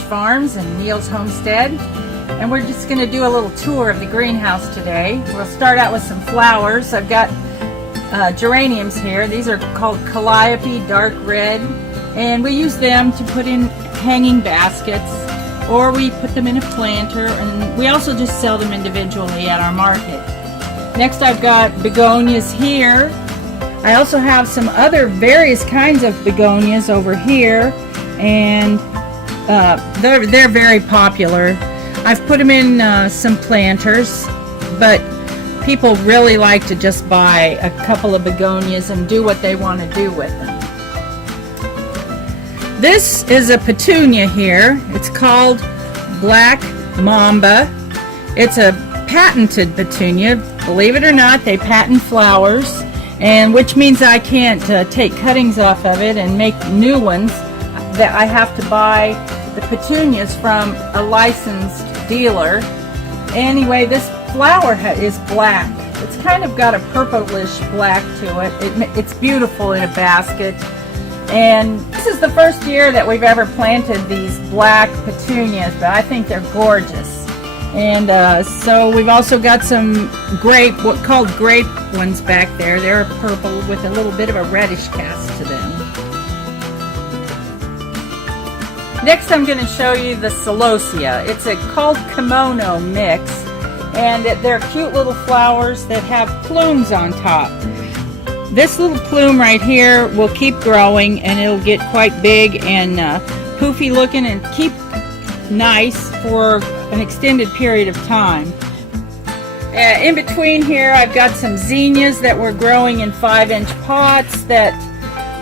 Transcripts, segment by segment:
Farms and Neil's Homestead, and we're just going to do a little tour of the greenhouse today. We'll start out with some flowers. I've got geraniums here. These are called calliope dark red, and we use them to put in hanging baskets, or we put them in a planter, and we also just sell them individually at our market. Next I've got begonias here. I also have some other various kinds of begonias over here, and they're very popular. I've put them in some planters, but people really like to just buy a couple of begonias and do what they want to do with them. This is a petunia here. It's called Black Mamba. It's a patented petunia. Believe it or not, they patent flowers, and which means I can't take cuttings off of it and make new ones. That I have to buy the petunias from a licensed dealer. Anyway, this flower is black. It's kind of got a purplish black to it. It's beautiful in a basket. And this is the first year that we've ever planted these black petunias, but I think they're gorgeous. And so we've also got some what called grape ones back there. They're purple with a little bit of a reddish cast to them. Next I'm going to show you the Celosia. It's called kimono mix, and they're cute little flowers that have plumes on top. This little plume right here will keep growing, and it'll get quite big and poofy looking and keep nice for an extended period of time. In between here I've got some zinnias that we're growing in 5-inch pots that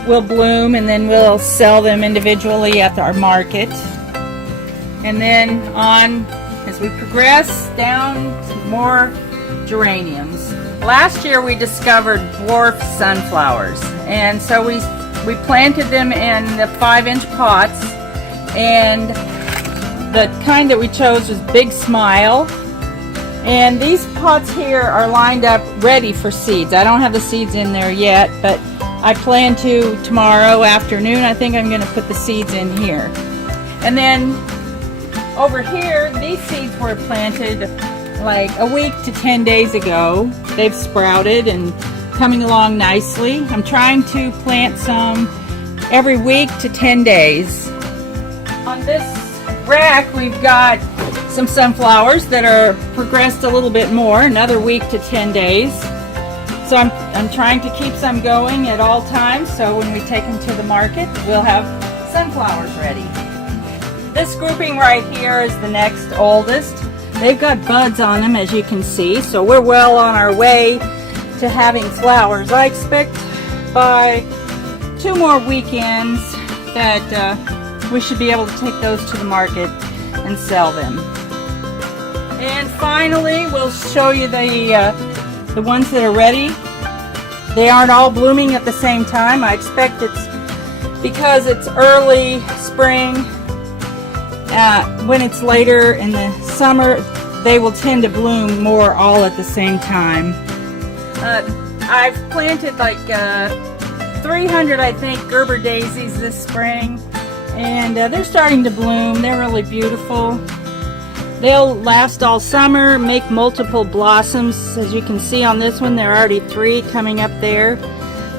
will bloom, and then we'll sell them individually at our market. And then on as we progress down, more geraniums. Last year we discovered dwarf sunflowers, and so we planted them in the 5-inch pots, and the kind that we chose was Big Smile. And these pots here are lined up ready for seeds. I don't have the seeds in there yet, but I plan to tomorrow afternoon. I think I'm going to put the seeds in here. And then over here, these seeds were planted like a week to 10 days ago. They've sprouted and coming along nicely. I'm trying to plant some every week to 10 days. On this rack we've got some sunflowers that are progressed a little bit more, another week to 10 days. So I'm trying to keep some going at all times, so when we take them to the market we'll have sunflowers ready. This grouping right here is the next oldest. They've got buds on them, as you can see, so we're well on our way to having flowers. I expect by 2 more weekends that we should be able to take those to the market and sell them. And finally, we'll show you the ones that are ready. They aren't all blooming at the same time. I expect it's because it's early spring. When it's later in the summer, they will tend to bloom more all at the same time. I've planted like 300, I think, Gerber daisies this spring, and they're starting to bloom. They're really beautiful. They'll last all summer, make multiple blossoms. As you can see on this one, there are already 3 coming up there,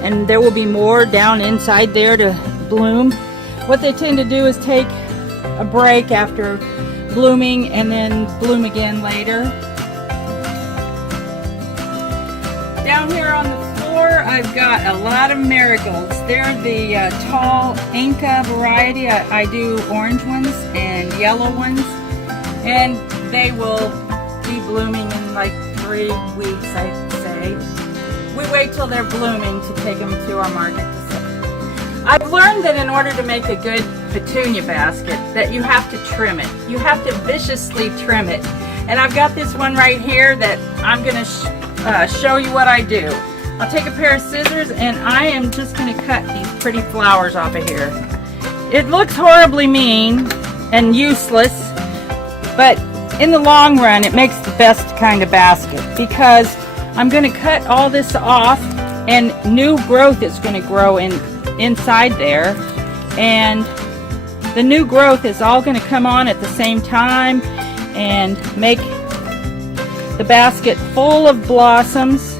and there will be more down inside there to bloom. What they tend to do is take a break after blooming and then bloom again later. Down here on the floor I've got a lot of marigolds. They're the tall Inca variety. I do orange ones and yellow ones, and they will be blooming in like 3 weeks, I'd say. We wait till they're blooming to take them to our market to sell. I've learned that in order to make a good petunia basket that you have to trim it. You have to viciously trim it. And I've got this one right here that I'm going to show you what I do. I'll take a pair of scissors and I am just going to cut these pretty flowers off of here. It looks horribly mean and useless, but in the long run it makes the best kind of basket, because I'm going to cut all this off and new growth is going to grow inside there, and the new growth is all going to come on at the same time and make the basket full of blossoms.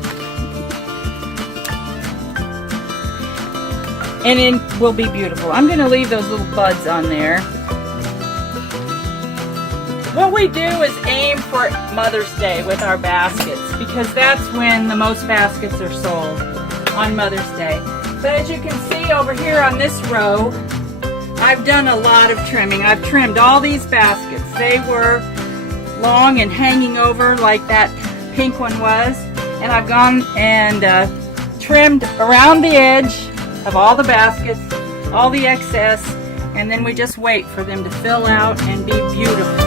And it will be beautiful. I'm going to leave those little buds on there. What we do is aim for Mother's Day with our baskets, because that's when the most baskets are sold, on Mother's Day. But as you can see over here on this row, I've done a lot of trimming. I've trimmed all these baskets. They were long and hanging over like that pink one was. And I've gone and trimmed around the edge of all the baskets, all the excess, and then we just wait for them to fill out and be beautiful.